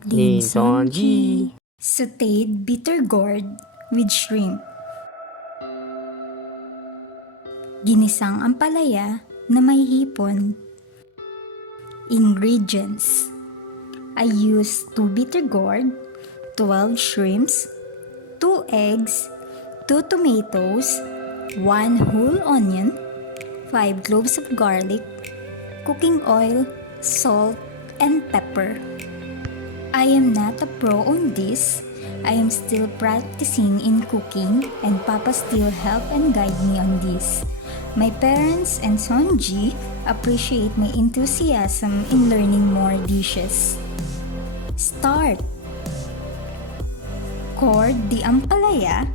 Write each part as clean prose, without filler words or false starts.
Ginisang Sauteed bitter gourd with shrimp. Ginisang ampalaya na may hipon. Ingredients: I use 2 bitter gourd, 12 shrimps, 2 eggs, 2 tomatoes, 1 whole onion, 5 cloves of garlic, cooking oil, salt, and pepper. I am not a pro on this. I am still practicing in cooking and Papa still help and guide me on this. My parents and Sonji appreciate my enthusiasm in learning more dishes. Start! Cord the ampalaya.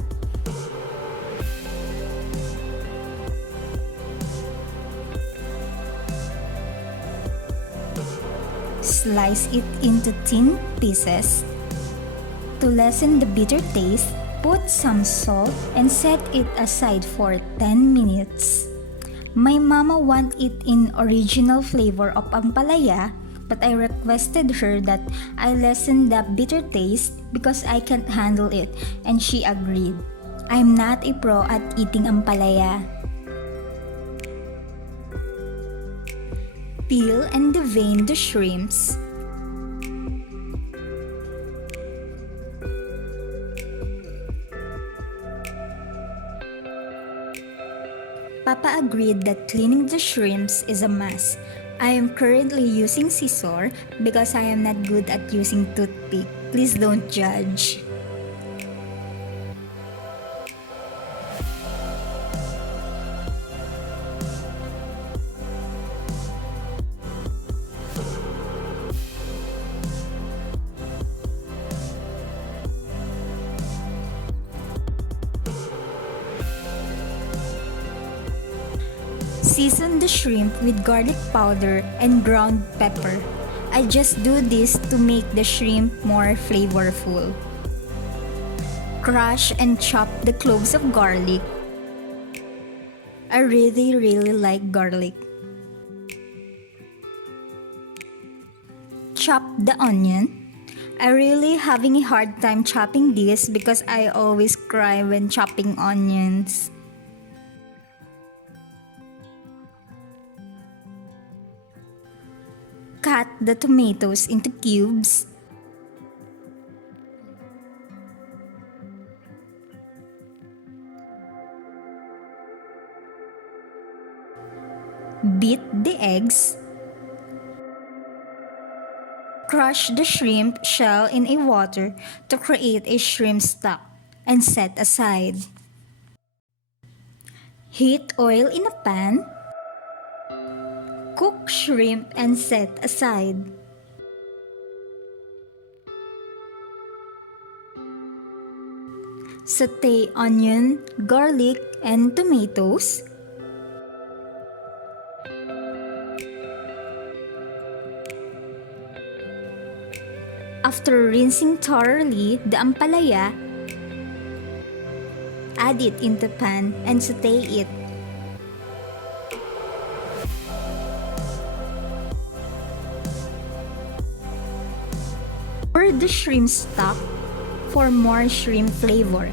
Slice it into thin pieces. To lessen the bitter taste, put some salt and set it aside for 10 minutes. My mama want it in original flavor of ampalaya, but I requested her that I lessen the bitter taste because I can't handle it, and she agreed. I'm not a pro at eating ampalaya. Peel and devein the shrimps. Papa agreed that cleaning the shrimps is a must. I am currently using scissor because I am not good at using toothpick. Please don't judge. Season the shrimp with garlic powder and ground pepper. I just do this to make the shrimp more flavorful. Crush and chop the cloves of garlic. I really like garlic. Chop the onion. I really having a hard time chopping this because I always cry when chopping onions. Cut the tomatoes into cubes. Beat the eggs. Crush the shrimp shell in a water to create a shrimp stock and set aside. Heat oil in a pan. Cook shrimp and set aside. Sauté onion, garlic, and tomatoes. After rinsing thoroughly the ampalaya, add it into pan and sauté it. Pour the shrimp stock for more shrimp flavor.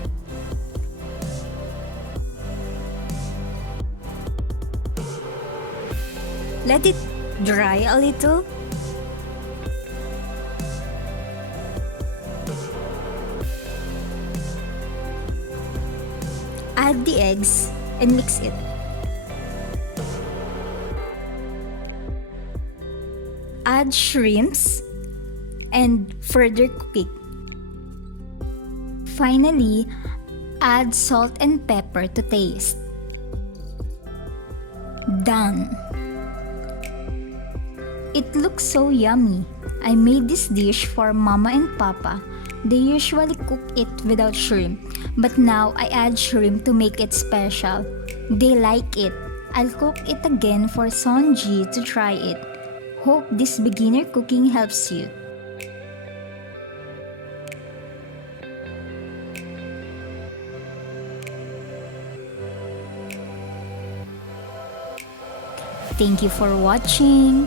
Let it dry a little. Add the eggs and mix it. Add shrimps and further cook it. Finally, add salt and pepper to taste. Done. It looks so yummy. I made this dish for Mama and Papa. They usually cook it without shrimp, but now I add shrimp to make it special. They like it. I'll cook it again for Sonji to try it. Hope this beginner cooking helps you. Thank you for watching.